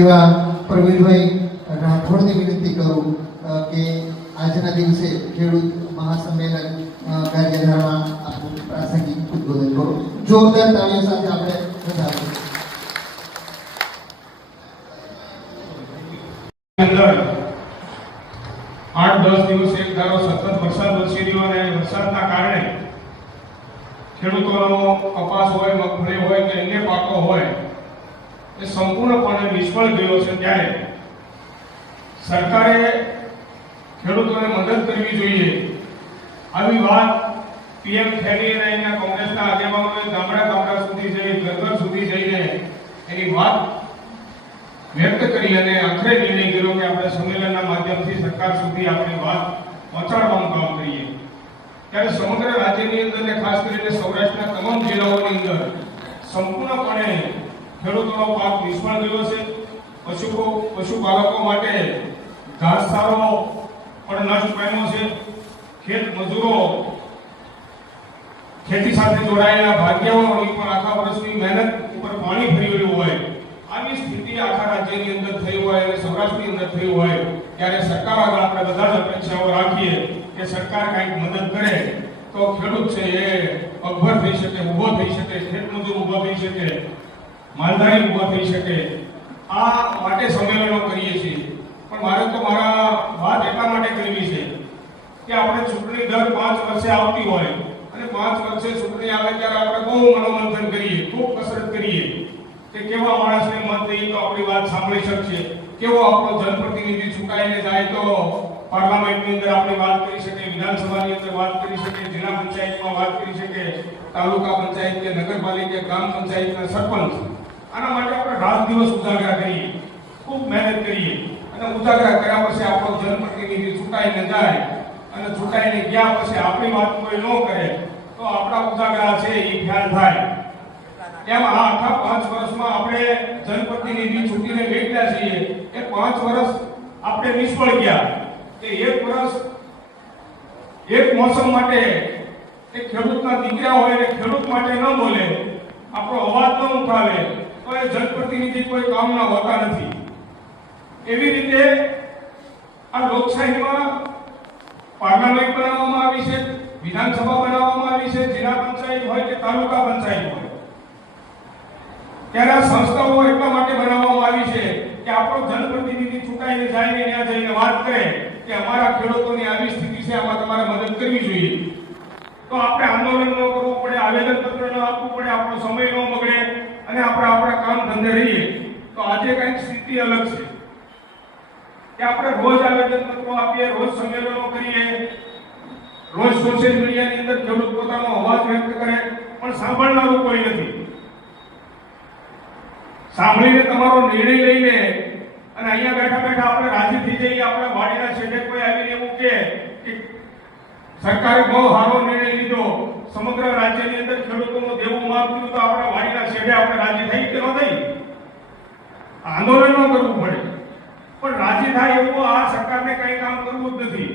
એવા પ્રવીણભાઈ રાઠોડની વિનંતી કરું કે આજના દિવસે ખેડૂત મહાસંમેલન કાર્યક્રમમાં આપણું પ્રાસંગિક ઉદ્બોધન કરો. જોરદાર તાળીઓ સાથે આપણે વધારીએ. અંદર 8-10 દિવસ એક ધારો સતત વરસાદ વરસી રહ્યો અને વરસાદના કારણે ખેડૂતોનો કપાસ હોય, મગફળી હોય કે અન્ય પાકો હોય એ સંપૂર્ણપણે નિષ્ફળ ગયો છે. ત્યારે સરકારે ખેડૂતોને મદદ કરવી જોઈએ. આવી વાત પીએમ ખેડી અને અહીંયા કોંગ્રેસના આગેવાનોએ ગામડા સુધી જઈ, ઘર સુધી જઈને એની વાત વ્યક્ત કરી અને આખરે નિર્ણય કર્યો કે આપણે સંમેલનના માધ્યમથી સરકાર સુધી આપણી વાત પહોંચાડવાનું કામ કરીએ. ત્યારે સમગ્ર રાજ્યની અંદર અને ખાસ કરીને સૌરાષ્ટ્રના તમામ જિલ્લાઓની અંદર સંપૂર્ણપણે ખેડૂતોનો પાક નિષ્ફળ ગયો છે. પશુપાલકો માટે ઘાસચારો પણ નષ્ટ પામ્યો છે. ખેત મજૂરો, ખેતી સાથે જોડાયેલા ભાગ્યાઓની પણ આખા વર્ષની મહેનત ઉપર પાણી ફરી વળ્યું હોય. આવી સ્થિતિ આખા રાજ્યની અંદર થઈ હોય અને સૌરાષ્ટ્રની અંદર થઈ હોય ત્યારે સરકાર આગળ આપણે બધા જ અપેક્ષાઓ રાખીએ કે સરકાર કંઈક મદદ કરે તો ખેડૂત છે એ પગભર થઈ શકે, ઊભો થઈ શકે, ખેત મજૂર ઊભો થઈ શકે, માલધારી ઊભો થઈ શકે. આ માટે સંમેલનો કરીએ છીએ. પણ મારે તો મારા વાત એટલા માટે કરવી છે કે આપણે ચૂંટણી દર 5 વર્ષે આવતી હોય અને 5 વર્ષે ચૂંટણી આવે ત્યારે આપણે બહુ મનોમંથન કરીએ, ખૂબ કસરત કરીએ કે કેવા માણસને મત દઈએ તો આપણી વાત સાંભળી શકશે, કેવો આપણો જનપ્રતિનિધિ ચૂંટાઈને જાય તો પાર્લામેન્ટની અંદર આપણે વાત કરી શકીએ, વિધાનસભાની અંદર વાત કરી શકીએ, જિલ્લા પંચાયતમાં વાત કરી શકીએ, તાલુકા પંચાયત કે નગરપાલિકા, ગ્રામ પંચાયતના સરપંચ. આના માટે આપણે રાત દિવસ ઉજાગરા કરીએ, ખૂબ મહેનત કરીએ અને ઉજાગરા કર્યા પછી આપણો જનપ્રતિનિધિ ચૂંટાઈને જાય અને ચૂંટાઈને ગયા પછી આપણી વાત કોઈ ન કરે તો આપણા ઉજાગરા છે એ ખ્યાલ થાય. એમ આ આખા 5 વર્ષમાં આપણે જનપ્રતિનિધિ ચૂંટીને બેઠ્યા છીએ એ 5 વર્ષ આપણે નિષ્ફળ ગયા. કે 1 વર્ષ એક મોસમ માટે એ ખેડૂતના દીકરા હોય અને ખેડૂત માટે ન બોલે, આપણો અવાજ ન ઉઠાવે તો એ જનપ્રતિનિધિ કોઈ કામના હોતા નથી. એવી રીતે આ લોકશાહીમાં પાર્લામેન્ટ બનાવવામાં આવી છે, વિધાનસભા બનાવવામાં આવી છે, જિલ્લા પંચાયત હોય કે તાલુકા પંચાયત હોય. ત્યારે આ સંસ્થાઓ એટલા માટે બનાવવામાં આવી છે કે આપણો જનપ્રતિનિધિ ચૂંટાઈને જાય ને ત્યાં જઈને વાત કરે કે અમારા ખેડૂતોની આવી સ્થિતિ છે, આમાં તમારે મદદ કરવી જોઈએ. તો આપણે આંદોલન ન કરવું પડે, આવેદનપત્ર ન આપવું પડે, આપણો સમય ન બગડે અને આપણે આપણા કામ ધંધે રહીએ. તો આજે કંઈક સ્થિતિ અલગ છે કે આપણે રોજ આવેદનપત્રો આપીએ, રોજ સંમેલનો કરીએ, રોજ સોશિયલ મીડિયાની અંદર ખેડૂત પોતાનો અવાજ વ્યક્ત કરે, પણ સાંભળનારું કોઈ નથી. સાંભળીને તમારો નિર્ણય લઈને અને અહીંયા બેઠા બેઠા આપણે રાજી થઈ જઈએ. આપણા વાડીના છેડે કોઈ આવીને એવું કહે કે સરકારે બહુ સારો નિર્ણય લીધો, સમગ્ર રાજ્યની અંદર ખેડૂતોનું દેવું માફ થયું, તો આપણા વાડીના છેડે આપણે રાજી થઈ કે ન થઈ? આંદોલન ન કરવું પડે, પણ રાજી થાય એવું આ સરકારને કઈ કામ કરવું જ નથી.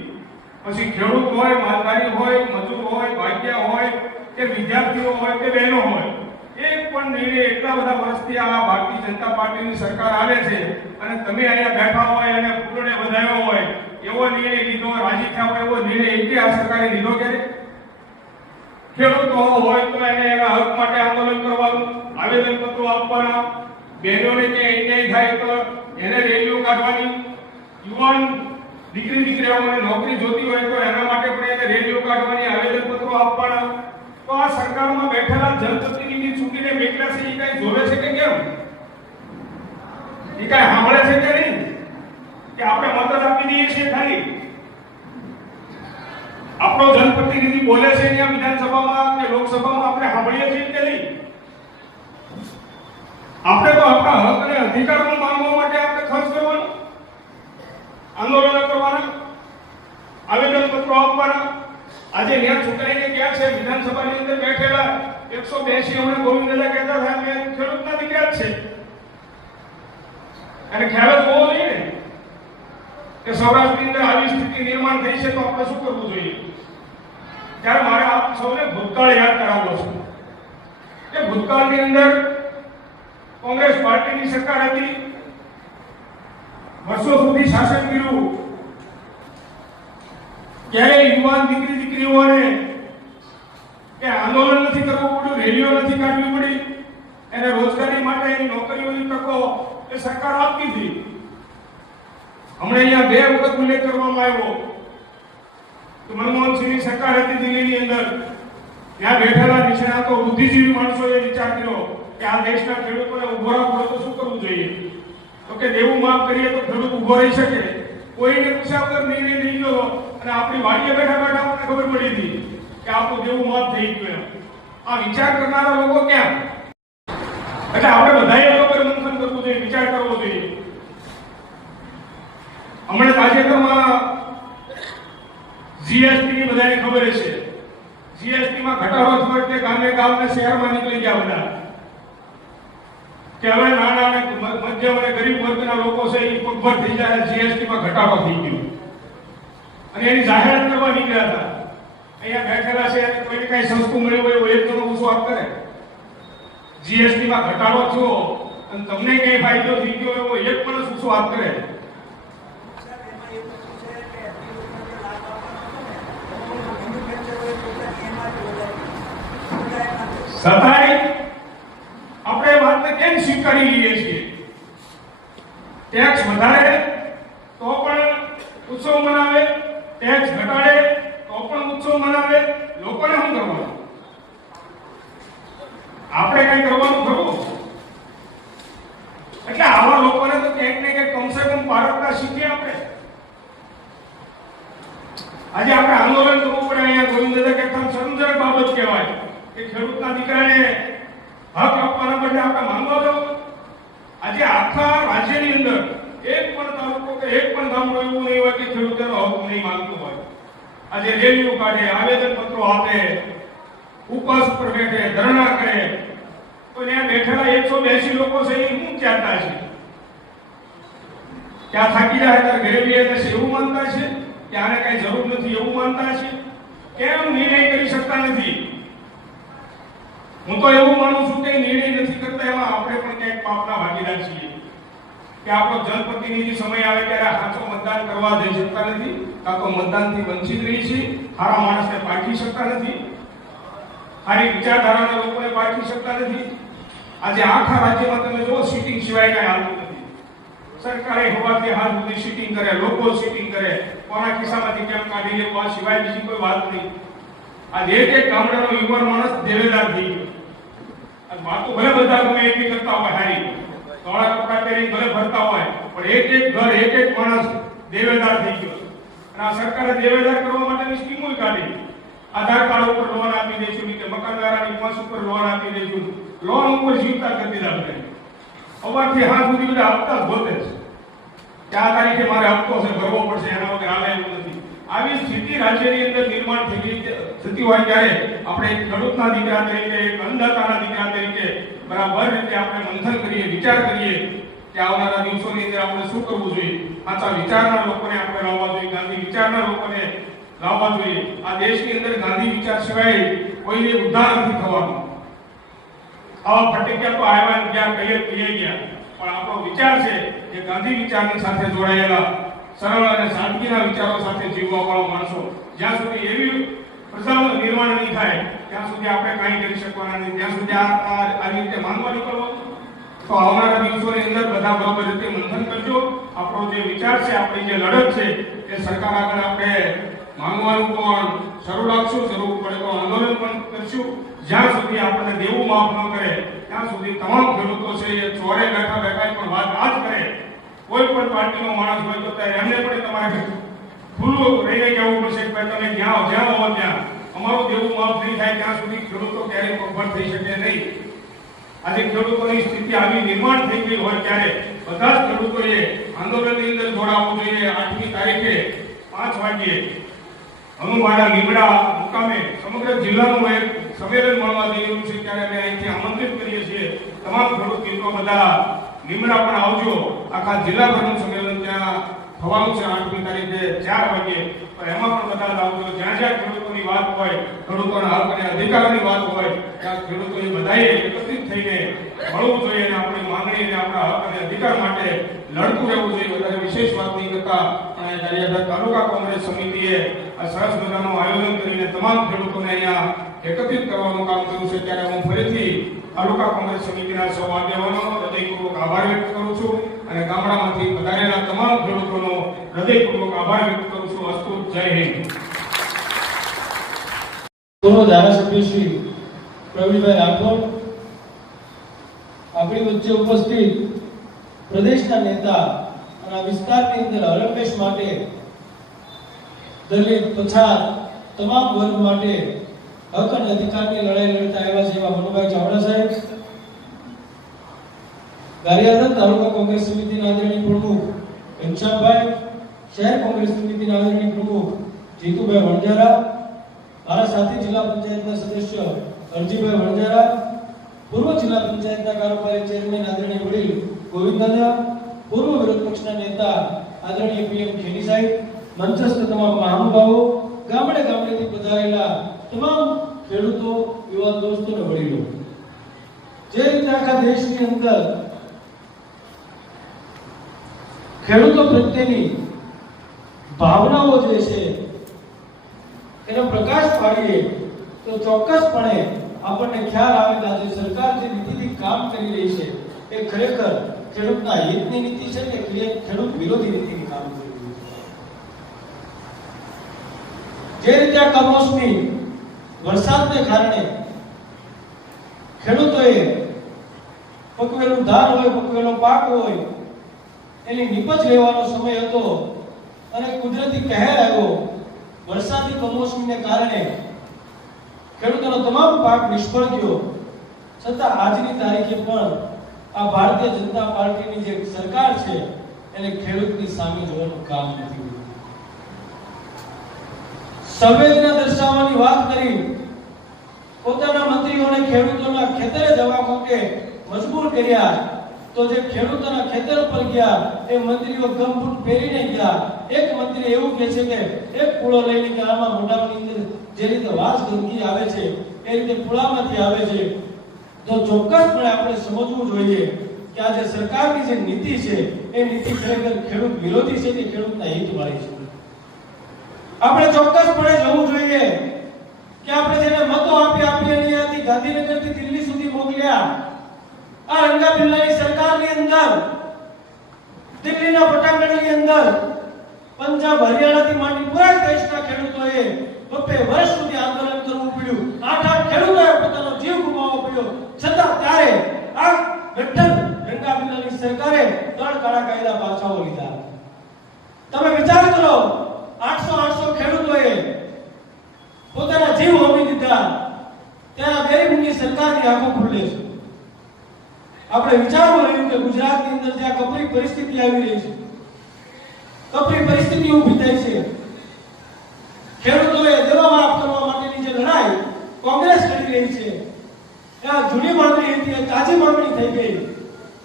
પછી ખેડૂત હોય, માલધારી હોય, મજૂર હોય, ભાગ્યા હોય કે વિદ્યાર્થીઓ હોય કે બહેનો હોય, એક પણ નિર્ણય એટલા બધા વર્ષથી આ ભારતીય જનતા પાર્ટીની સરકાર આવે છે અને તમે અહીંયા બેઠા હોય અને ફૂલને વધાવ્યો હોય એવો નિર્ણય લીધો, રાજી થયા હોય એવો નિર્ણય એક આ સરકારે લીધો ક્યારે? ખેડૂતો હોય તો એને એના હક માટે આંદોલન કરવાનું, આવેદનપત્રો આપવાના, બહેનોને કે અન્યાય થાય તો એને રેલીઓ કાઢવાની, યુવાન દીકરીઓને નોકરી જોતી હોય તો એના માટે પણ એને રેલીઓ કાઢવાની, આવેદનપત્રો આપવાના. તો આ સરકારમાં બેઠેલા જનપ્રતિનિધિ ચૂંટીને બેઠા છે એ કઈ જોવે છે કે કેમ? એ કઈ સાંભળે છે કે નહીં? કે આપણે મત આપી દઈએ છીએ ખાલી? આપણો જનપ્રતિનિધિ બોલે છે અહીંયા વિધાનસભામાં કે લોકસભામાં આપણે સાંભળીએ છીએ કે નહીં? આપણે તો આપણા હક અને અધિકારો માંગવા માટે આપણે ખર્ચ કરવાનો, આંદોલનો કરવાના, આવેદનપત્રો આપવાના. આજે ન્યાય ચૂંટાઈને ગયા છે વિધાનસભાની અંદર બેઠેલા 182 હમણાં ગોવિંદલા કહેતા હતા કે ખેડૂતના દીકરા જ છે અને ખ્યાલ જ હોવો જોઈએ ને કે સૌરાષ્ટ્રની અંદર આવી સ્થિતિ નિર્માણ થઈ છે તો આપણે શું કરવું જોઈએ. ત્યારે મારે આપ સૌને ભૂતકાળ યાદ કરાવવો છે કે ભૂતકાળની અંદર કોંગ્રેસ પાર્ટીની સરકાર હતી વર્ષો સુધી શાસન કર્યું, ક્યારેય યુવાન દીકરીઓને કે આંદોલન નથી કરવું પડ્યું, રેલીઓ નથી કાઢવી પડી, એને રોજગારી માટે એની નોકરીઓની તકો એ સરકાર આપતી હતી. હમણાં અહીંયા 2 વખત ઉલ્લેખ કરવામાં આવ્યો કે મનમોહનસિંહની સરકાર હતી દિલ્હીની અંદર, ત્યાં બેઠેલા નિષ્ણાતો બુદ્ધિજીવી માણસોએ વિચાર કર્યો કે આ દેશના ખેડૂતોને ઉભો રાખવો તો શું કરવું જોઈએ? તો કે દેવું માફ કરીએ તો ખેડૂત ઉભો રહી શકે. કોઈને પૂછ્યા વગર નિર્ણય થઈ ગયો અને આપણી વાડીએ બેઠા બેઠા આપણને ખબર પડી હતી કે આપણું દેવું માફ થઈ ગયું. આ વિચાર કરનારા લોકો ક્યાં? એટલે આપણે બધાએ એના પર મંથન કરવું જોઈએ, વિચાર કરવો જોઈએ. હમણાં તાજેતરમાં જીએસટી ની બધાને ખબર છે, જીએસટી માં ઘટાડો થયો એટલે ગામને શહેરમાં નીકળી ગયા બધા કે હવે નાના અને મધ્યમ અને ગરીબ વર્ગના લોકો છે એ પગભર થઈ જાય. જીએસટી માં ઘટાડો થઈ ગયો અને એની જાહેરાત કરવા નીકળ્યા હતા. અહીંયા બેઠેલા છે અને કોઈને કઈ સસ્તું મળ્યું હોય એવું એક જણો ઊંચો હાથ કરે. જીએસટી માં ઘટાડો થયો અને તમને કઈ ફાયદો થઈ ગયો એવો એક પણ ઊંચો હાથ કરે. છતાંય આપણે વાતને કેમ સ્વીકારી લઈએ છીએ? ટેક્સ વધારે તો પણ ઉત્સવ મનાવે, ટેક્સ ઘટાડે તો પણ ઉત્સવ મનાવે. લોકોને શું કરવાનું? આપણે કઈ કરવાનું ખરું? એટલે આવા લોકોને તો ક્યાંક ને ક્યાંક કમસે કમ પારકતા શીખીએ આપણે. આજે આપણે આંદોલન કરવું પડે. અહીંયા ગોવિંદ દાદા કહેતા શરમજનક બાબત કહેવાય કે ખેડૂતના દીકરાને હક આપવાના બદલે આપણે માંગવા દો. આજે આખા રાજ્યની અંદર એક પણ તાલુકો કે એક પણ ગામડું એવું નહીં હોય કે ખેડૂતોનો હક નહીં માંગતો હોય. આજે રેલીઓ કાઢે, આવેદન પત્રો આપે, ઉપવાસ પર બેઠે, ધરણા કરે, તો ત્યાં બેઠેલા 182 લોકો છે એ શું ચાહતા છે? ત્યાં થાકી જાય ત્યારે ઘરે બેસે છે એવું માનતા છે કે આને કઈ જરૂર નથી એવું માનતા છે? કેમ નિર્ણય કરી શકતા નથી? હું તો એવું માનું છું કે નિર્ણય નથી કરતા એમાં આપણે પણ ક્યાંક પાપના ભાગીદાર છીએ કે આપણો જનપ્રતિનિધિ સમય આવે ત્યારે સાચો મતદાન કરવા જઈ શકતા નથી, કાં તો મતદાનથી વંચિત રહી છે, સારા માણસને પારખી શકતા નથી, સારી વિચારધારાના લોકોને પારખી શકતા નથી. આજે આખા રાજ્યમાં તમે જો સીટિંગ સિવાય કઈ હાલતું નથી. સરકારે હોવાથી હાલ સુધી સીટિંગ કરે, લોકો સીટિંગ કરે, કોના ખિસ્સામાંથી કેમ કાઢી લેવું આ સિવાય બીજી કોઈ વાત નહીં. આજે એક ગામડાનો યુવાન માણસ દેવેદાર થઈ ગયો. વાતો ભલે બધા ગમે એટલી કરતા હોય, હારી ધોળા કપડા પહેરી ભલે ફરતા હોય, પણ એક ઘર એક માણસ દેવેદાર થઈ ગયો. અને આ સરકારે દેવેદાર કરવા માટેની સ્કીમો કાઢી. આધાર કાર્ડ ઉપર લોન આપી દઈશું, કે મકાનદારાની પોસ ઉપર લોન આપી દઈશું, લોન ઉપર જીવતા કરી દીધા બધા. અવારથી હાથ સુધી બધા હપ્તા જ ગોતે છે કે આ તારીખે મારે હપ્તો છે ભરવો પડશે, એના વગર હાલે એવું નથી. આવી સ્થિતિ રાજ્યની અંદર નિર્માણ થતી હોય ત્યારે આપણે એક ખેડૂતના દીકરા તરીકે, એક અન્નદાતાના દીકરા તરીકે બરાબર રીતે આપણે મંથન કરીએ, વિચાર કરીએ કે આવનારા દિવસોની અંદર આપણે શું કરવું જોઈએ. સાચા વિચારના લોકોને આપણે લાવવા જોઈએ, ગાંધી વિચારના લોકોને લાવવા જોઈએ. આ દેશની અંદર ગાંધી વિચાર સિવાય કોઈને ઉદ્ધાર નથી થવાનું. આવા ફટક્યા તો આવ્યા ગયા, કહીએ પીએ ગયા, પણ આપણો વિચાર છે કે ગાંધી વિચારની સાથે જોડાયેલા સરળ અને સાદગીના વિચારો સાથે જીવવા વાળા માણસો, જ્યાં સુધી એવી પ્રજાનું નિર્માણ નહીં થાય ત્યાં સુધી આપણે કાંઈ કરી શકવાના નહીં. ત્યાં સુધી આવી રીતે માંગવા નીકળવાનું. તો આવનારા દિવસોની અંદર બધા બરોબર રીતે મંથન કરજો. આપણો જે વિચાર છે, આપણી જે લડત છે એ સરકાર આગળ આપણે માંગવાનું પણ શરૂ રાખશું. જરૂર પડે તો આંદોલન પણ કરશું. જ્યાં સુધી આપણને દેવું માફ ન કરે ત્યાં સુધી તમામ ખેડૂતો છે એ ચોરે બેઠા પણ વાત આ જ કરે. કોઈ પણ પાર્ટીનો માણસ હોય તો એમને પણ તમારે ખુલ્લું રહીને કહેવું પડશે કે તમે જ્યાં હોવો ત્યાં અમારું દેવું માફ નહીં થાય ત્યાં સુધી ખેડૂતો ક્યારેય પગભર થઈ શકે નહીં. આજે ખેડૂતોની સ્થિતિ આવી નિર્માણ થઈ ગઈ હોય ત્યારે બધા જ ખેડૂતોએ આંદોલનની અંદર જોડાવવું જોઈએ. 8મી તારીખે 5 વાગ્યે હનુમાના લીમડા મુકામે સમગ્ર જિલ્લાનું એક સંમેલન મળવા જઈ રહ્યું છે ત્યારે અમે અહીંથી આમંત્રિત કરીએ છીએ તમામ ખેડૂત મિત્રો બધા લીમડા પણ આવજો. આખા જિલ્લાભરનું સંમેલન ત્યાં થવાનું છે 8મી તારીખે 4 વાગે. પણ એમાં પણ બધા આવજો. જ્યાં જ્યાં ખેડૂતોની વાત હોય, ખેડૂતોના હક અને અધિકારોની વાત હોય, ત્યાં ખેડૂતોએ બધાએ એકત્રિત થઈને મળવું જોઈએ અને આપણી માંગણી અને આપણા હક અને અધિકાર માટે લડતું રહેવું જોઈએ. વધારે વિશેષ વાત નહીં કરતા અને ગારિયાધાર તાલુકા કોંગ્રેસ સમિતિએ આ સરસ મજાનું આયોજન કરીને તમામ ખેડૂતોને અહીંયા એકત્રિત કરવાનું કામ કર્યું છે. ત્યારે હું ફરીથી તાલુકા કોંગ્રેસ સમિતિના સૌ આગેવાનોનો હૃદયપૂર્વક આભાર વ્યક્ત કરું છું અને ગામડામાંથી પધારેલા તમામ ખેડૂતોનો હૃદયપૂર્વક આભાર વ્યક્ત કરું છું. અસ્તુ. જય હિન્દ. પૂર્વ ધારાસભ્ય શ્રી પ્રવીણભાઈ રાઠોડ, આપણી વચ્ચે ઉપસ્થિત પ્રદેશના નેતા અને આ વિસ્તારની અંદર હરમેશ માટે દલિત પછાત તમામ વર્ગ માટે હક અને અધિકારની લડાઈ લડતા આવ્યા છે એવા મનુભાઈ ચાવડા સાહેબ, ગારિયાધાર તાલુકા કોંગ્રેસ સમિતિના આદરણીય પ્રમુખ ઘનશ્યામભાઈ, શહેર કોંગ્રેસ સમિતિના આદરણીય પ્રમુખ જીતુભાઈ વણજારા, મારા સાથી જિલ્લા પંચાયતના સદસ્ય અરજીભાઈ વણજારા, પૂર્વ જિલ્લા પંચાયતના કારોબારી ચેરમેન આદરણીય વડીલ ગોવિંદદાદા, પૂર્વ વિરોધ પક્ષના નેતા આદરણીય પીએમ ખેની સાહેબ, મંચસ્થ તમામ મહાનુભાવો, ગામડે ગામડેથી પધારેલા તમામ ખેડૂતો, યુવા દોસ્તો અને વડીલો, જે રીતે આખા દેશની અંદર ખેડૂતો પ્રત્યેની ભાવનાઓ જે છે એનો પ્રકાશ પાડીએ તો ચોક્કસપણે આપણને ખ્યાલ આવે કે આજે સરકાર જે નીતિથી કામ કરી રહી છે એ ખરેખર ખેડૂતના હિતની નીતિ છે કે ખેડૂત વિરોધી નીતિની કામ કરી રહી છે. જે રીતે આ કમોસમી વરસાદને કારણે ખેડૂતોએ પકવેલું ધાન હોય, પકવેલો પાક હોય, એની નીપજ લેવાનો સમય હતો અને કુદરતી કહેર આવ્યો. વરસાદી કમોસમીને કારણે ખેડૂતોનો તમામ પાક નિષ્ફળ ગયો. છતાં આજની તારીખે પણ આ ભારતીય જનતા પાર્ટીની જે સરકાર છે એને ખેડૂતની સામે જોવાનું કામ નથી કર્યું. સંવેદના દર્શાવવાની વાત કરી, પોતાના મંત્રીઓને ખેડૂતોના ખેતરે જવા માટે મજબૂર કર્યા, તો જે ખેડૂતોના ખેતર પર ગયા એ મંત્રીઓ ગમબૂટ પહેરીને ગયા. એક મંત્રી એવું કહે છે કે એક પૂળો લઈને કે આમાં મોઢાની અંદર જે રીતે વાસ ગંદકી આવે છે એ રીતે પૂળામાંથી આવે છે. તો ચોક્કસપણે આપણે સમજવું જોઈએ કે આ જે સરકારની જે નીતિ છે એ નીતિ ખરેખર ખેડૂત વિરોધી છે કે ખેડૂતના હિતવાળી છે. આપણે ચોક્કસપણે જોવું જોઈએ કે આપણે જેને મતો આપી અહીંયાથી ગાંધીનગરથી દિલ્હી સુધી મોકલ્યા, આ રંગા બિલ્લાની સરકારની અંદર, દિલ્હીના પટાંગણની અંદર, પંજાબ હરિયાણાથી માંડી પૂરા દેશના ખેડૂતોએ 2 વર્ષ સુધી આંદોલન કરવું પડ્યું. 8 ખેડૂતોએ પોતાનો જીવ ગુમાવવો પડ્યો. છતાં ત્યારે આ ગઠ્ઠર રંગા બિલ્લાની સરકારે 3 કાળા કાયદા પાછા લીધા. તમે વિચાર કરો, 800 ખેડૂતોએ પોતાના જીવ હોમી દીધા. ત્યાં ગરીબની સરકારની આંખો ખુલે છે. આપણે વિચારવું રહ્યું કે ગુજરાતની અંદર જ્યાં કપરી પરિસ્થિતિ આવી રહી છે, કપરી પરિસ્થિતિ ઊભી થઈ છે, ખેડૂતોએ દેવા માફ કરવા માટેની જે લડાઈ કોંગ્રેસ લડી રહી છે, ત્યાં જૂની માંગણી હતી એ તાજી માંગણી થઈ ગઈ.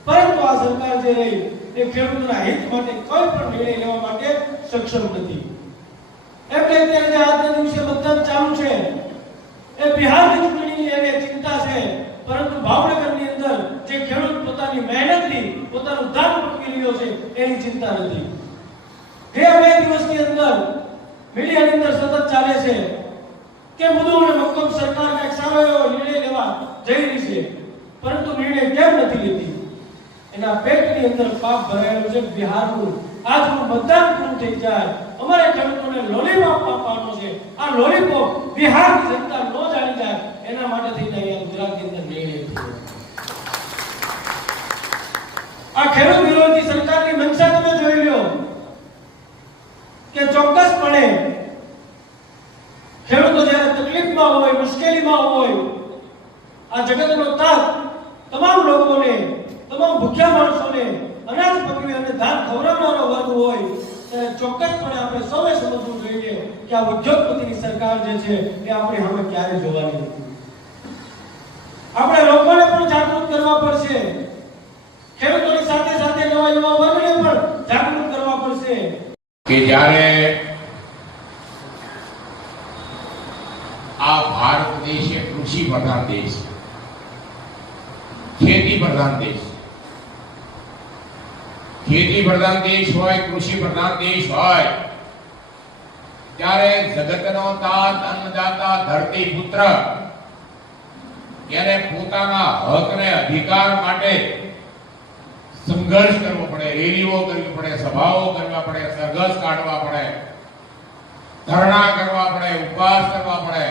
પરંતુ આ સરકાર જે રહી એ ખેડૂતોના હિત માટે કોઈ પણ નિર્ણય લેવા માટે સક્ષમ નથી. એટલે અત્યારે જે આજના દિવસે મતદાન ચાલુ છે એ બિહારની ચૂંટણીની એને ચિંતા છે, પરંતુ ભાવનગરની અંદર જે ખેડૂત પોતાની મહેનતથી પોતાનું ધાન પકવી રહ્યો છે એની ચિંતા નથી. ગયા 2 દિવસની અંદર મીડિયાની અંદર સતત ચાલે છે કે મૃદુ અને મક્કમ સરકાર એક સારો એવો નિર્ણય લેવા જઈ રહી છે, પરંતુ નિર્ણય કેમ નથી લેતી? એના પેટની અંદર પાપ ભરાયેલું છે. બિહારનું આજનું મતદાન પૂરું થઈ જાય, અમારે ખેડૂતોને લોલીપોપ આપવાનો છે. આ લોલીપોપ બિહારની જનતા ન જાણી જાય એના માટે થઈને અહીંયા ગુજરાતની અંદર નિર્ણય થયો. આ ખેડૂત વિરોધી સરકારની મંશા તમે જોઈ લો કે ચોક્કસપણે ખેડૂતો જ્યારે તકલીફમાં હોય, મુશ્કેલીમાં હોય, આ જગતનો તાત તમામ લોકોને, તમામ ભૂખ્યા માણસોને અનાજ પકવી અને ધાન ખવડાવનારો વર્ગ હોય, ત્યારે ચોક્કસપણે આપણે સૌએ સમજવું જોઈએ કે આ ઉદ્યોગપતિની સરકાર જે છે એ આપણે હવે ક્યારે જોવાની નથી. આપણે લોકોને પણ જાગૃત કરવા પડશે, ખેડૂતોની સાથે સાથે નવા યુવા વર્ગને પણ જાગૃત કરવા પડશે. કે જ્યારે આ ભારત દેશ એ કૃષિ પ્રધાન દેશ, ખેતી પ્રધાન દેશ, ખેતી પ્રધાન દેશ હોય, કૃષિ પ્રધાન દેશ હોય, ત્યારે જગતનો તાત અન્નદાતા ધરતી પુત્ર એને પોતાના હક ને અધિકાર માટે સંઘર્ષ કરવો પડે, રેલીઓ કરવી પડે, સભાઓ કરવા પડે, સરઘસ કાઢવા પડે, ધરણા કરવા પડે, ઉપવાસ કરવા પડે.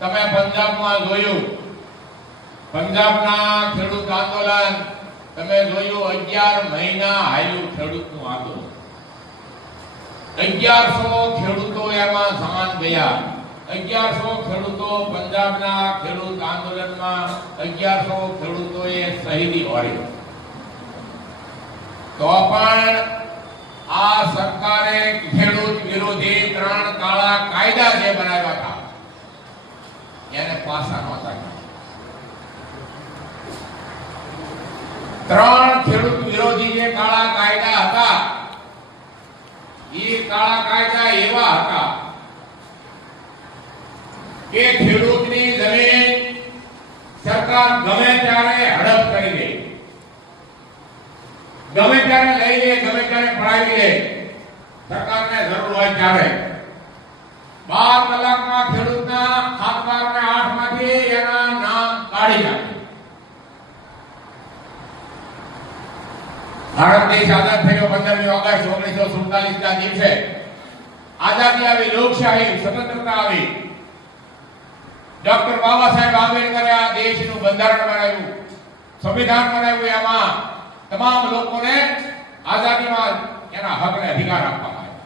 તમે પંજાબમાં જોયું, પંજાબના ખેડૂત આંદોલન તમે જોયું, 11 મહિના હાલ્યું ખેડૂતનું આંદોલન. 1100 ખેડૂતો એમાં જાન ગયા. 1100 ખેડૂતો પંજાબના ખેડૂત આંદોલનમાં 1100 ખેડૂતોએ શહીદી વાળી. તો પણ આ સરકારે ખેડૂત વિરોધી 3 કાળા કાયદા જે બનાવ્યા હતા એને પાસા નહોતા. 3 ખેડૂત વિરોધી જે કાળા કાયદા હતા એ કાળા કાયદા એવા હતા કે ખેડૂતની જમીન સરકાર ગમે ત્યારે હડપ કરી લે, ગમે ત્યારે લઈ લે, ગમે ત્યારે પડાવી લે, સરકારને જરૂર હોય ત્યારે. 12 કલાકમાં ખેડૂતના ખાતબાર અને 8 માંથી એના નામ કાઢી નાખે. ભારત દેશ આઝાદ થયો 15મી ઓગસ્ટ 1947 ના દિવસે. આઝાદી આવી, લોકશાહી, સ્વતંત્રતા આવી. ડોક્ટર બાબા સાહેબ આંબેડકરે આ દેશનું બંધારણ બનાવ્યું, સંવિધાન બનાવ્યું. એમાં તમામ લોકોને આઝાદીમાં એના હકને અધિકાર આપવામાં આવ્યો.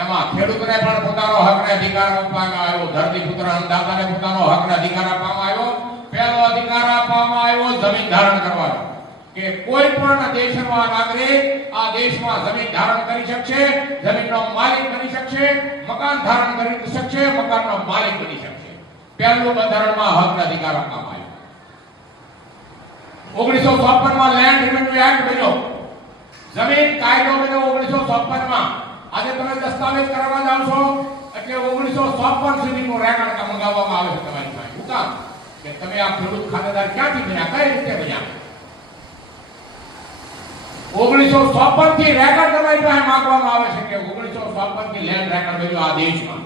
એમાં ખેડૂતને પણ પોતાનો હકને અધિકાર આપવામાં આવ્યો, ધરતીપુત્ર અન્નદાતાને પોતાનો હકને અધિકાર આપવામાં આવ્યો. પહેલો અધિકાર આપવામાં આવ્યો જમીન ધારણ કરવાનો, કે કોઈ પણ દેશનો નાગરિક આ દેશમાં જમીન ધારણ કરી શકશે, જમીનનો માલિક બની શકશે, મકાન ધારણ કરી શકશે, મકાનનો માલિક બની શકશે. પહેલું બંધારણમાં હકનો અધિકાર આપવામાં આવ્યો. 1954 માં લેન્ડ રેવન્યુ એક્ટ બન્યો, જમીન કાયદો બન્યો 1954 માં. આજે તમે દસ્તાવેજ કરાવવા જાવ છો એટલે 1954 સુધીનો રેકોર્ડ મંગાવવામાં આવે છે તમારી પાસે. શું કામ? કે તમે આ ખેડૂત ખાતેદાર ક્યાંથી બન્યા, કઈ રીતે બન્યા? 1954 થી રેકોર્ડ તમારી પાસે માંગવામાં આવે છે કે 1954 થી લેન્ડ રેકોર્ડ બન્યો આ દેશમાં.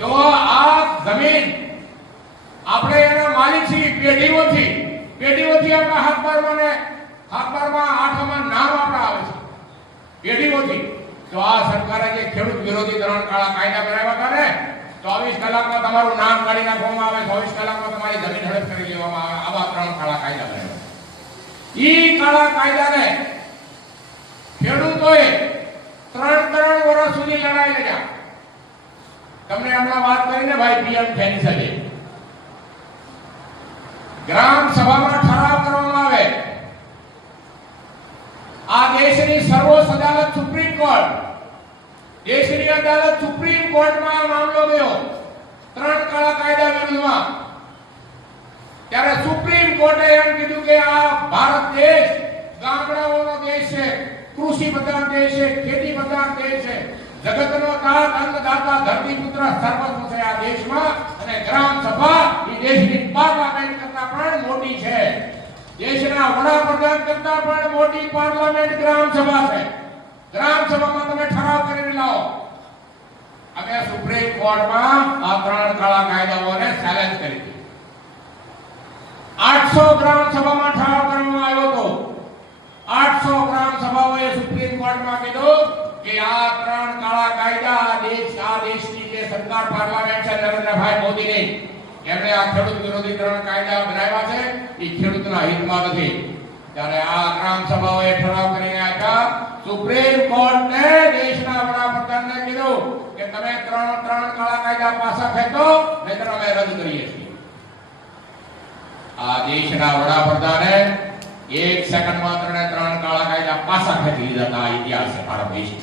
તો આ જમીન આપણે એના માલિક છીએ પેઢીઓથી આપણા હાથબારમાં 8માં નામ આપણા આવે છે પેઢીઓથી. તો આ સરકારે જે ખેડૂત વિરોધી 3 કાળા કાયદા બનાવ્યા હતા ને, 24 કલાકમાં તમારું નામ કાઢી નાખવામાં આવે, 24 કલાકમાં તમારી જમીન હડપ કરી લેવામાં આવે. આવા 3 કાળા કાયદા બનાવ્યા. ઈ કાળા કાયદાને ખેડૂતોએ 3 વર્ષ સુધી લડાઈ લડ્યા. તમને હમણાં વાત કરીને ભાઈ પીએમ ફેની સાથે ગ્રામ સભામાં ઠરાવ કરવામાં આવે. આ દેશની સર્વોચ્ચ અદાલત સુપ્રીમ કોર્ટ, દેશની અદાલત સુપ્રીમ કોર્ટમાં મામલો ગયો 3 કાળા કાયદા વિરુદ્ધમાં. ત્યારે સુપ્રીમ કોર્ટે એમ કીધું કે આ ભારત દેશ ગામડાઓનો દેશ છે, કૃષિ પ્રધાન દેશ છે, ખેતી પ્રધાન દેશ છે, જગતનો તાત અન્નદાતા ધરતીપુત્ર સર્વસ્વ છે આ દેશમાં. અને ગ્રામ સભા એ દેશની પાર્લામેન્ટ કરતા પણ મોટી છે, દેશના વડાપ્રધાન કરતા પણ મોટી પાર્લામેન્ટ ગ્રામ સભા છે. ગ્રામ સભામાં તમે ઠરાવ કરીને લાવો. અમે સુપ્રીમ કોર્ટમાં આ 3 કાળા કાયદાઓને ચેલેન્જ કરી હતી. 800 ગ્રામ સભામાં ઠરાવ કરવામાં આવ્યો હતો. 800 ગ્રામ સભાઓએ સુપ્રીમ કોર્ટમાં કીધું કે આ 3 કાળા કાયદા આ દેશની જે સરકાર પાર્લામેન્ટ છે નરેન્દ્રભાઈ મોદીની, એમણે આ ખેડૂત વિરોધી 3 કાયદા બનાવ્યા છે એ ખેડૂતના હિતમાં નથી. ત્યારે આ ગ્રામ સભાઓએ ઠરાવ કરીને આપ્યા. સુપ્રીમ કોર્ટે દેશના વડાપ્રધાનને કીધું કે તમે 3 કાળા કાયદા પાછા ખેંચો, નહીંતર અમે રદ કરીએ છીએ. આ દેશના વડાપ્રધાને 1 સેકન્ડમાં 3 કાળા કાયદા પાછા ખેંચી લીધા હતા. આ ઇતિહાસ છે ભારત દેશ.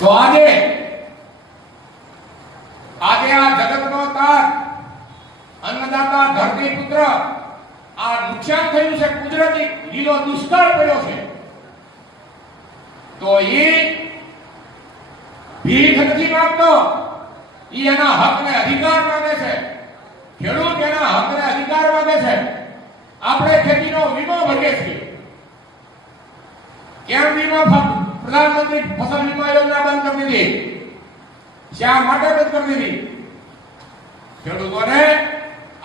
તો આજે આ જગતનો તાત અન્નદાતા ધરતીપુત્ર આ નુકસાન થયું છે, કુદરતી લીલો દુષ્કાળ પડ્યો છે. તો એ ભીખ નથી માંગતો, એ એના હક ને અધિકાર માંગે છે. ખેડૂત એના હક ને અધિકાર માંગે છે. આપણે ખેતીનો વીમો ભરીએ છીએ. કેમ વીમો? પ્રધાનમંત્રી ફસલ વીમા યોજના બંધ કરી દીધી. શા માટે બંધ કરી દીધી? ખેડૂતોને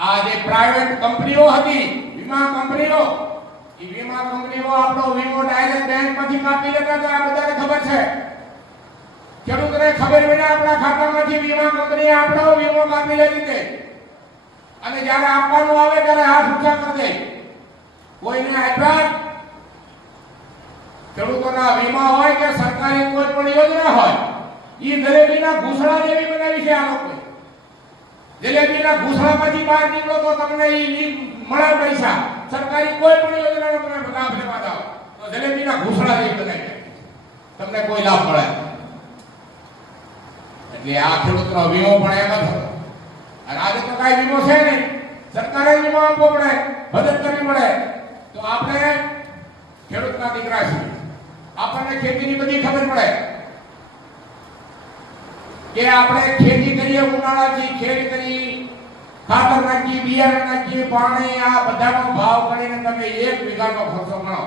આ જે પ્રાઇવેટ કંપનીઓ હતી, વીમા કંપનીઓ, એ વીમા કંપનીઓ આપણો વીમો ડાયરેક્ટ બેંકમાંથી કાપી લેતા હતા. આ બધાને ખબર છે. ખેડૂતને ખબર વિના આપણા ખાતામાંથી વીમા કંપની આપણો વીમો કાપી લેતી હતી. અને જ્યારે આપવાનું આવે ત્યારે હાથ ઊંચા કરી દે. કોઈને આપ્યા? ખેડૂતોના વીમા હોય કે સરકારી કોઈ પણ યોજના હોય, એ જલેબીના ઘૂસડા જેવી બનાવી છે આ લોકોએ. જલેબીના ઘૂસડામાંથી બહાર નીકળો તો તમને એ મળે પૈસા. સરકારી કોઈ પણ યોજનાનો તમે લાભ લેવા જાઓ તો જલેબીના ઘૂસડા જેવી બનાવી છે, તમને કોઈ લાભ મળે. એટલે આ ખેડૂતનો વીમો પણ એમ જ હતો. અને આજે તો કઈ વીમો છે નહીં. સરકારે વીમો આપવો પડે, મદદ કરવી પડે. તો આપણે ખેડૂતના દીકરા છીએ, આપણને ખેતીની બધી ખબર પડે કે આપણે ખેતી કરીએ, ઉનાળાથી ખેડ કરી, ખાતર નાખીએ, બિયારણ નાખીએ, પાણી, આ બધાનો ભાવ કરીને તમે 1 વીઘાનો ખર્ચો ગણો.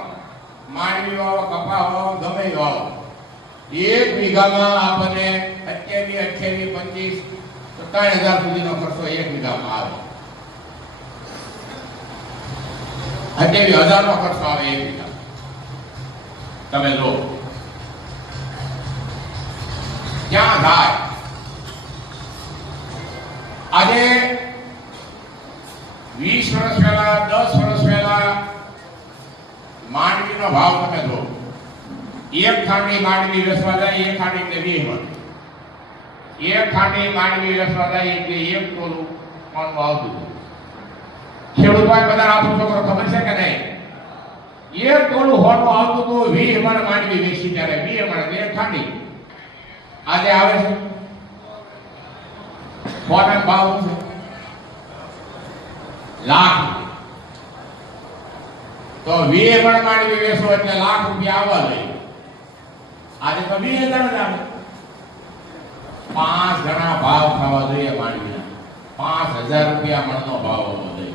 માંડવી વાવો, કપા વાવો, ગમે વાવો, 1 વીઘામાં આપણને 28, 25, 3000 સુધીનો ખર્ચો 1 વીઘામાં આવે. 28,000 નો ખર્ચો આવે 1 વીઘા. તમે લો ક્યાં થાય? આજે 20 વર્ષ પહેલા, 10 વર્ષ પહેલા માંડવીનો ભાવ તમે લો. એક ખાંડી માંડવી વેચવા જાય, એક ખાંડી ને 20 મળે. એક ખાંડી માંડવી વેચવા જાય એટલે 1 તોલું પણ આવતું. ખેડૂત ભાઈ બધા આપણો છોકરો ખબર છે કે નહીં? 1 તોલું હોનું આવતું તો 20 મણ માંડવી વેચી ત્યારે 20 મણ એક ખાંડી. આજે આવે છે હોના ભાવ છે લાખ. તો 20 મણ માંડવી વેચો એટલે લાખ રૂપિયા આવવા જોઈએ. આજે તો 20,000 જ આવે. 5 ગણા ભાવ થવા જોઈએ માંડવીના. 5,000 રૂપિયા મણનો ભાવ હોવો જોઈએ.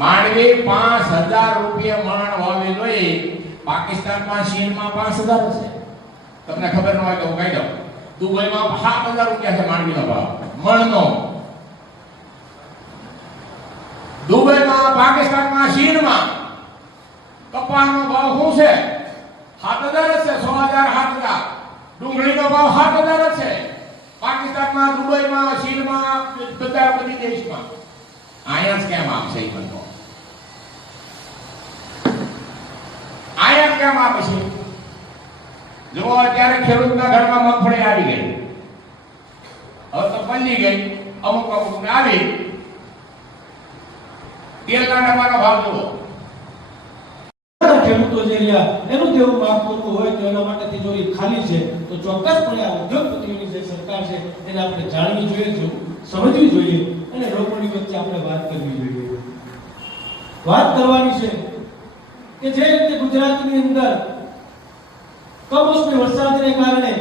માંડવી 5,000 રૂપિયા મણ હોવી જોઈએ. પાકિસ્તાનમાં, ચીનમાં 5,000 છે. તમને ખબર ન હોય તો હું કહી દઉં. દુબઈમાં 7,000 રૂપિયા છે માંડવીનો ભાવ મણનો. દુબઈમાં, પાકિસ્તાનમાં, ચીનમાં કપાસનો ભાવ શું છે? 7,000 છે. 6,000, 7,000. ડુંગળીનો ભાવ 7,000 છે. પાકિસ્તાનમાં, દુબઈમાં, ચીનમાં, બધી દેશમાં. અહીંયા જ કેમ આપશે એ બધો? અહીંયા કેમ આપશે? જો અત્યારે ખેડૂતના ઘરમાં મગફળી આવી ગઈ, હવે તો પલ્લી ગઈ, અમુક ને આવી. તેલના ડબ્બાનો ભાવ જુઓ. ખેડૂતો જે રહ્યા એનું જેવું માફ કરવું હોય તો એના માટે તિજોરી ખાલી છે. તો ચોક્કસપણે આ ઉદ્યોગપતિઓની જે સરકાર છે એને આપણે જાણવી જોઈએ, સમજવી જોઈએ અને લોકોની વચ્ચે આપણે વાત કરવી જોઈએ. વાત કરવાની છે કે જે રીતે ગુજરાતની અંદર કમોસમી વરસાદને કારણે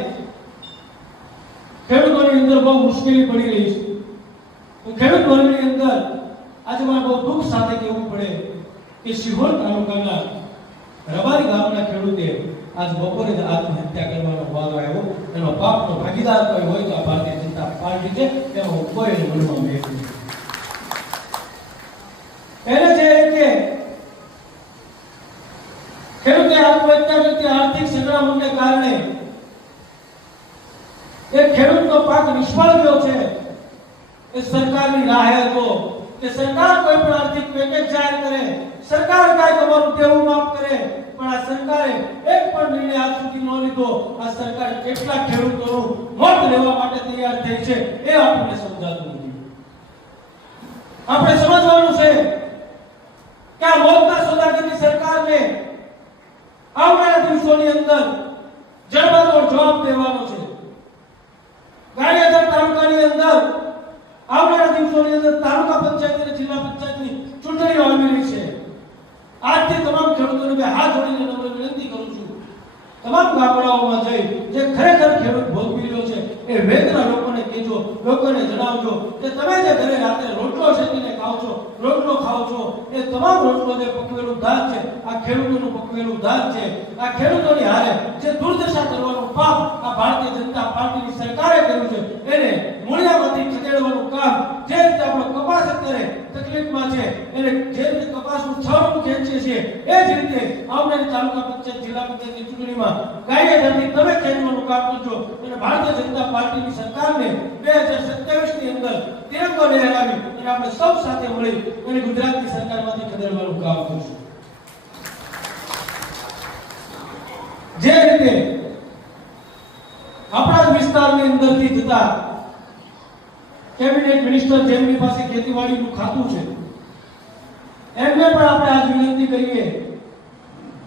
ખેડૂતોની અંદર બહુ મુશ્કેલી પડી રહી છે. તો ખેડૂત વર્ગની અંદર આજે મને બહુ દુઃખ સાથે કહેવું પડે કે શિહોર તાલુકાના રબારી ગામના ખેડૂતે આજ બપોરે જ આત્મહત્યા કરવાનો વારો આવ્યો. એનો પાપનો ભાગીદાર કોઈ હોય તો આ ભારતીય જનતા પાર્ટી છે, તેમાં કોઈ મનમાં મેળ નથી. એને જે રીતે ખેડૂતે આત્મહત્યા કરતી આર્થિક સંકળામણને કારણે એ ખેડૂતનો પાક નિષ્ફળ ગયો છે. એ સરકારની રાહે હતો કે સરકાર કોઈ પણ આર્થિક પેકેજ જાહેર કરે, સરકાર કાંઈ તમારું દેવું માફ કરે, પણ આ સરકારે એક પણ નિર્ણય આજ સુધી ન લીધો. આ સરકાર કેટલા ખેડૂતોનું મોત લેવા માટે તૈયાર થઈ છે એ આપણને સમજાતું નથી. આપણે સમજવાનું છે કે આ મોતના સોદાગરની સરકારને આવનારા દિવસોની અંદર જડબાતોડ જવાબ દેવાનો છે. ગારિયાધાર તાલુકાની અંદર આવનારા દિવસોની અંદર તાલુકા પંચાયત અને જિલ્લા પંચાયતની ચૂંટણીઓ આવી રહી છે. આજથી તમામ ખેડૂતોને બે હાથ જોડીને નમ્ર વિનંતી કરું છું તમામ ગામડાઓમાં જઈ જે ખરેખર ખેડૂત ભોગવી રહ્યો છે એ વેદના લોકોને કહેજો, લોકોને જણાવજો કે તમે જે ઘરે રાત્રે રોટલો શેકીને ખાઓ છો, રોટલો ખાઓ છો, એ તમામ રોટલો જે પકવેલું ધાન છે આ ખેડૂતોનું પકવેલું ધાન છે. આ ખેડૂતોની હારે જે દુર્દશા કરવાનું પાપ આ ભારતીય જનતા પાર્ટીની સરકારે કર્યું છે એને મૂળિયામાંથી ખદેડવાનું કામ. જે રીતે આપણો કપાસ અત્યારે તકલીફમાં છે એને જે રીતે કપાસનું છાણું ખેંચીએ છીએ એ જ રીતે આવનારી તાલુકા પંચાયત જિલ્લા પંચાયતની ચૂંટણીમાં કાયદેસરથી તમે ખેંચવાનું કામ કરજો અને ભારતીય જનતા પાર્ટીની સરકારને 2027 ની અંદર તિરંગો લહેરાવી અને આપણે સૌ સાથે મળી અને ગુજરાતની સરકારમાંથી ખદેડવાનું કામ કરશું. જે રીતે આપણા વિસ્તારની અંદરથી જતા કેબિનેટ મિનિસ્ટર જેમની પાસે ખેતીવાડીનું ખાતું છે એમને પણ આપણે આજ વિનંતી કરીએ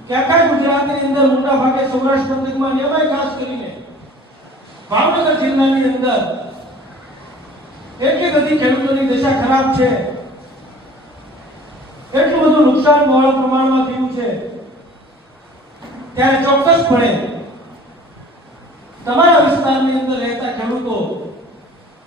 કે આખા ગુજરાતની અંદર મોટા ભાગે સૌરાષ્ટ્ર પંથકમાં એમાંય ખાસ કરીને ભાવનગર જિલ્લાની અંદર એટલી બધી ખેડૂતોની દશા ખરાબ છે, એટલું બધું નુકસાન બહોળા પ્રમાણમાં થયું છે, ત્યારે ચોક્કસપણે તમારા વિસ્તારની અંદર રહેતા ખેડૂતો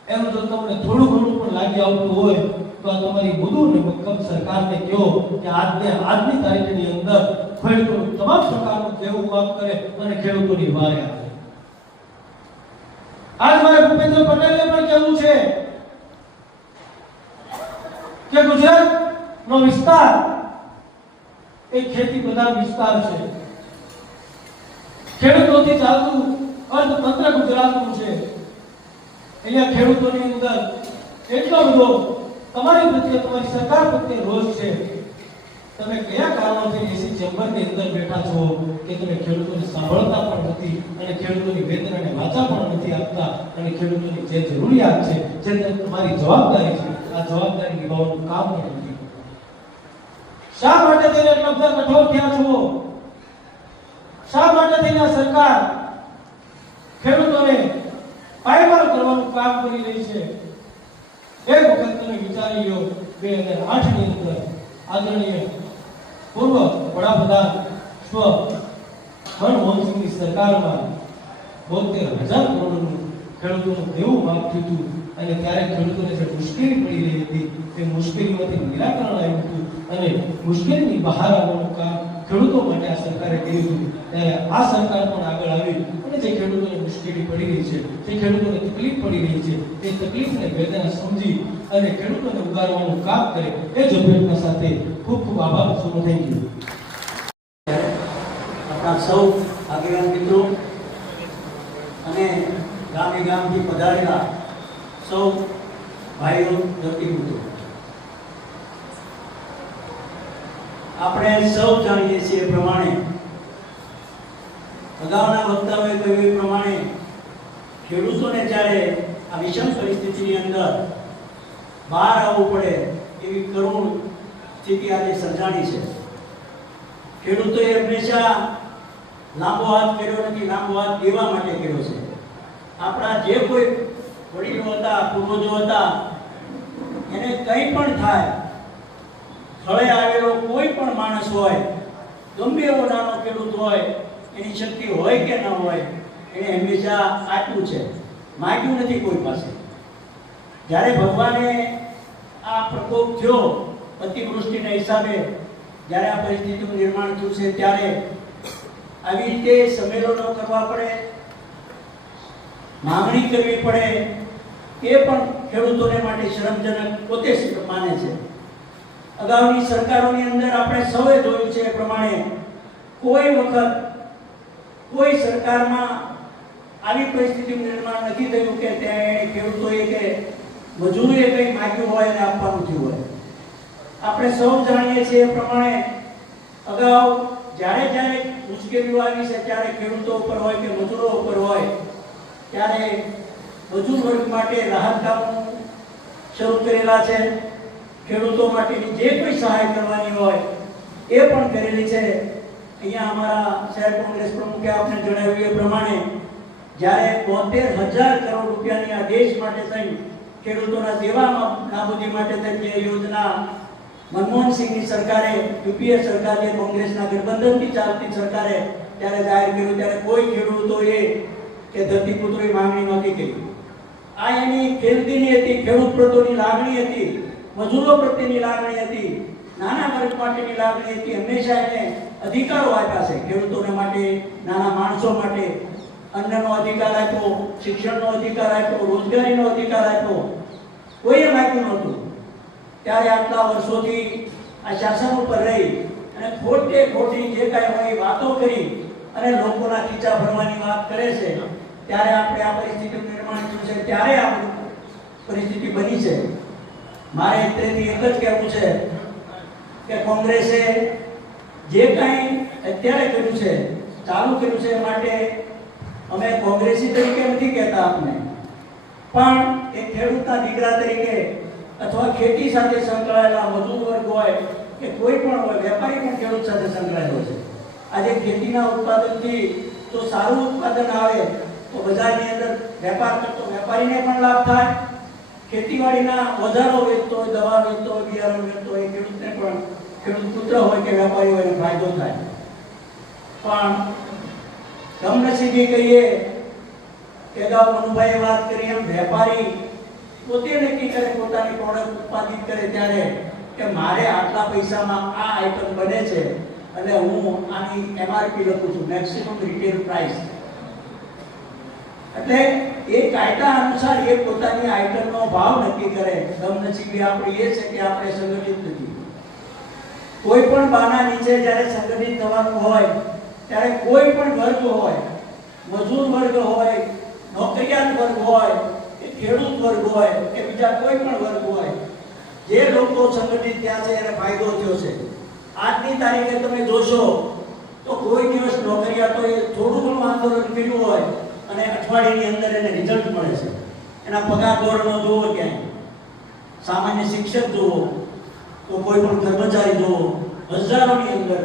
એનું જો તમને થોડું ઘણું પણ લાગી આવતું હોય તો આ તમારી મધુર ને મક્કમ સરકારને કહો કે આજની તારીખની અંદર ખેડૂતોનું તમામ પ્રકારનું દેવું માફ કરે અને ખેડૂતોની વારે આવે. આજ મારે ભૂપેન્દ્ર પટેલને પણ કહેવું છે કે ગુજરાતનો વિસ્તાર એ ખેતી પ્રધાન વિસ્તાર છે. ખેડૂતોથી ચાલતું અર્થતંત્ર ગુજરાતનું છે. અહીંયા ખેડૂતોની અંદર એટલો બધો તમારી પ્રત્યે, તમારી સરકાર પ્રત્યે રોષ છે. તમે કયા કારણોથી એસી ચેમ્બરની અંદર બેઠા છો કે તમે ખેડૂતોને સાંભળતા પણ નથી અને ખેડૂતોની વેદનાને વાચા પણ નથી આપતા અને ખેડૂતોની જે જરૂરિયાત છે, જે તમારી જવાબદારી છે, આ જવાબદારી નિભાવવાનું કામ પણ નથી. શા માટે તેને એટલા બધા કઠોર થયા છો? શા માટે તેને સરકાર ખેડૂતોને પાયમાલ કરવાનું કામ કરી રહી છે? એક વખત તમે વિચારી લો 2008 ની અંદર આદરણીય પૂર્વ વડાપ્રધાન સ્વ મનમોહન સિંહની સરકારમાં 72,000 કરોડનું ખેડૂતોનું દેવું માફ થયું હતું અને ત્યારે ખેડૂતોને જે મુશ્કેલી પડી રહી હતી તે મુશ્કેલીમાંથી નિરાકરણ આવ્યું હતું અને મુશ્કેલીની બહાર આવવાનું કામ ખેડૂતો માટે આ સરકારે કર્યું હતું. ત્યારે આ સરકાર પણ આગળ આવી અને જે ખેડૂતોને મુશ્કેલી પડી રહી છે, જે ખેડૂતોને તકલીફ પડી રહી છે, તે તકલીફને વેદના સમજી અને ખેડૂતોને ઉગારવાનું કામ કરે એ જ અભ્યર્થના સાથે ખૂબ ખૂબ આભાર. શરૂ થઈ ગયું. આપણા સૌ આગેવાન મિત્રો અને ગામે ગામથી પધારેલા સૌ ભાઈઓ ધરતી મિત્રો, આપણે સૌ જાણીએ છીએ પ્રમાણે, અગાઉના વક્તાઓએ કહ્યું એ પ્રમાણે ખેડૂતોને જ્યારે આ વિષમ પરિસ્થિતિની અંદર બહાર આવવું પડે એવી કરુણ સ્થિતિ આજે સર્જાણી છે. ખેડૂતોએ હંમેશા લાંબો હાથ કર્યો નથી, લાંબો હાથ દેવા માટે કર્યો છે. આપણા જે કોઈ વડીલો હતા, પૂર્વજો હતા, એને કંઈ પણ થાય, સ્થળે આવેલો કોઈ પણ માણસ હોય, ગમે એવો નાનો ખેડૂત હોય, એની શક્તિ હોય કે ન હોય, એને હંમેશા આપ્યું છે, માગ્યું નથી કોઈ પાસે. જ્યારે ભગવાને આ પ્રકોપ થયો અતિવૃષ્ટિના હિસાબે, જ્યારે આ પરિસ્થિતિનું નિર્માણ થયું છે, ત્યારે આવી રીતે સંમેલનો કરવા પડે, માંગણી કરવી પડે, એ પણ ખેડૂતોને માટે શરમજનક પોતે માને છે. અગાઉની સરકારોની અંદર આપણે સૌએ જોયું છે એ પ્રમાણે કોઈ વખત કોઈ સરકારમાં આવી પરિસ્થિતિનું નિર્માણ નથી થયું કે ત્યાં ખેડૂતોએ કે મજૂરોએ કંઈ માગ્યું હોય અને આપવાનું થયું હોય. આપણે સૌ જાણીએ છીએ એ પ્રમાણે અગાઉ જ્યારે મુશ્કેલીઓ આવી છે ત્યારે ખેડૂતો ઉપર હોય કે મજૂરો ઉપર હોય ત્યારે મજૂર વર્ગ માટે રાહત કામો શરૂ કરેલા છે. ખેડૂતો માટેની જે કોઈ સહાય કરવાની હોય એ પણ કરેલી છે. અહીંયા અમારા શહેર કોંગ્રેસ પ્રમુખે આપને જણાવ્યું એ પ્રમાણે જ્યારે 72,000 કરોડ રૂપિયાની આ દેશ માટે થઈ ખેડૂતોના દેવામાં નાબૂદી માટે થઈ જે યોજના મનમોહન સિંહની સરકારે, યુપીએ સરકારે, કોંગ્રેસના ગઠબંધનથી ચાલતી સરકારે ત્યારે જાહેર કર્યું ત્યારે કોઈ ખેડૂતોએ કે ધરતીપુત્રોએ માંગણી નહોતી કરી. આ એની ખેલદીની હતી, ખેડૂત પ્રત્યેની લાગણી હતી, મજૂરો પ્રત્યેની લાગણી હતી, નાના વર્ગ માટેની લાગણી હતી. હંમેશા એને અધિકારો આપ્યા છે ખેડૂતોને માટે, નાના માણસો માટે. અન્નનો અધિકાર આપ્યો, શિક્ષણનો અધિકાર આપ્યો, રોજગારીનો અધિકાર આપ્યો. કોઈએ માગ્યું નહોતું. ત્યારે આટલા વર્ષોથી આ શાસન ઉપર રહી અને ખોટે ખોટી જે કાંઈ હોય એ વાતો કરી અને લોકોના ખીચા ભરવાની વાત કરે છે. ત્યારે આપણે આ પરિસ્થિતિનું નિર્માણ થયું છે, ત્યારે આ પરિસ્થિતિ બની છે. મારે તેથી એક જ કહેવું છે કે કોંગ્રેસે જે કાંઈ અત્યારે કર્યું છે, ચાલુ કર્યું છે, એ માટે અમે કોંગ્રેસી તરીકે નથી કહેતા આપને, પણ એક ખેડૂતના દીકરા તરીકે અથવા ખેતી સાથે સંકળાયેલા મજૂર વર્ગ હોય કે કોઈ પણ હોય, વેપારી પણ ખેડૂત સાથે સંકળાયેલો છે. આજે ખેતીના ઉત્પાદનથી જો સારું ઉત્પાદન આવે તો બજારની અંદર વેપાર કરતો વેપારીને પણ લાભ થાય, ખેતીવાડીના ઓજારો વેચતો હોય, દવા વેચતો હોય, બિયારણ વેચતો હોય, ખેડૂતને પણ, ખેડૂત પુત્ર હોય કે વેપારી હોય, એને ફાયદો થાય. પણ કમનસીબી કહીએ કે અગાઉ મનુભાઈએ વાત કરી એમ વેપારી પોતે નક્કી કરે, પોતાની પ્રોડક્ટ ઉત્પાદિત કરે ત્યારે કે મારે આટલા પૈસામાં આ આઈટમ બને છે અને હું આની એમઆરપી લખું છું, મેક્સિમમ રિટેલ પ્રાઇસ. એટલે એ કાયદા અનુસાર એ પોતાની આઈટમનો ભાવ નક્કી કરે. કમનસીબી આપણી એ છે કે આપણે સંગઠિત નથી. કોઈ પણ બાના નીચે જ્યારે સંગઠિત થવાનું હોય ત્યારે કોઈ પણ વર્ગ હોય, મજૂર વર્ગ હોય, નોકરિયાત વર્ગ હોય, કે ખેડૂત વર્ગ હોય કે બીજા કોઈ પણ વર્ગ હોય, જે લોકો સંગઠિત થયા છે એને ફાયદો થયો છે. આજની તારીખે તમે જોશો તો કોઈ દિવસ નોકરિયાતોએ થોડું ઘણું આંદોલન કર્યું હોય અને અઠવાડિયાની અંદર એને રિઝલ્ટ મળે છે. એના પગાર ધોરણો જુઓ, ક્યાંય સામાન્ય શિક્ષક જુઓ, તો કોઈ પણ કર્મચારી જુઓ, હજારોની અંદર